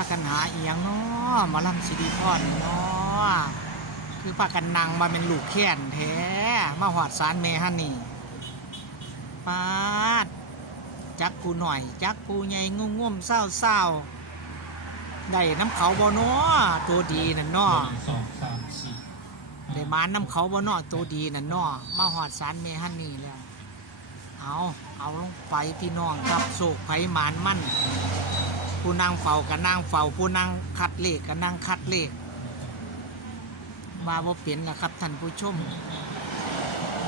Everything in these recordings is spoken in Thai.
ากันหาเอียงเนาะหมาลำสิริพรนี่เนาะคือพากันนั่งมาเป็นลูกแค้นแท้มาหอดสารเมฮันนี่ปาดจักกูหน่อย จักกูใหญ่งุ่มงุ่มๆเศร้าเศร้าๆได้น้ำเขาบ่เนาะตัวดีนั่นเนาะหนึ่งสองสามสี่ได้มาน้ำเขาบ่เนาะตัวดีนั่นเนาะมาหอดสารเมฮันนี่แล้วเอาเอาลงไปพี่น้องครับโศกไผหมานมั่น ผู้นางเฝ้ากับนางเฝ้าผู้นางคัดเลขกับนางคัดเลขมาบ่เป็นนะครับท่านผู้ชม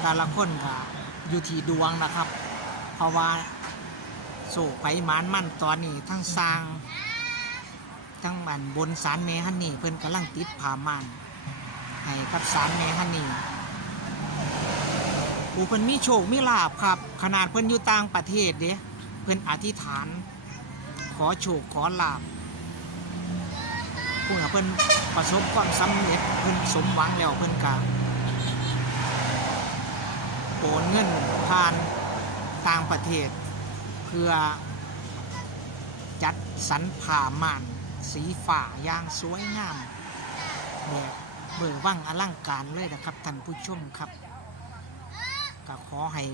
แต่ละคนก็อยู่ที่ดวงนะครับ เพราะว่าโศกไผหมานมั่นตอนนี้ทั้งสร้าง ทั้งบันบนสารเมฮันนี่เพิ่นกำลังติดผ้าม่านให้กับสารเมฮันนี่ผู้เพิ่นมีโชคมีลาบครับ ขนาดเพิ่นอยู่ต่างประเทศเด้เพิ่นอธิษฐาน อโชคขอลาบเพื่อเพิ่นประสบความสำเร็จเพิ่นสมหวังแล้วเพิ่นกะโอนเงินผ่านต่างประเทศ เพื่อจัดสรรผ่าม่านสีฝ่าอย่างสวยงามแบบเบอร์ว่างอลังการเลยนะครับท่านผู้ชมครับก็ขอให้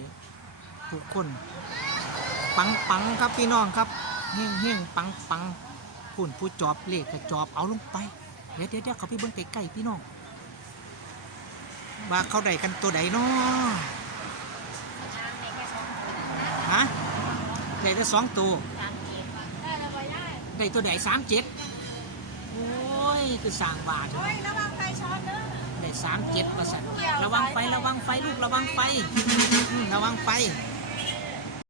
ทุกคนปังปังๆครับพี่น้องครับ เฮงเฮงปังปังพุ่นผู้จอบเลขก็จอบเอาลงไปเดี๋ยวเดี๋ยวเดี๋ยวเขาไปเบิ่งใกล้ๆพี่น้องว่าเขาได้กันตัวใดเนาะฮะได้ได้สองตัวได้ตัวใดสามเจ็ดโอ้ยคือสร้างบาทระวังไฟช็อตเด้อได้สามเจ็ดว่าสันเกี่ยวระวังไฟระวังไฟลูกระวังไฟระวังไฟ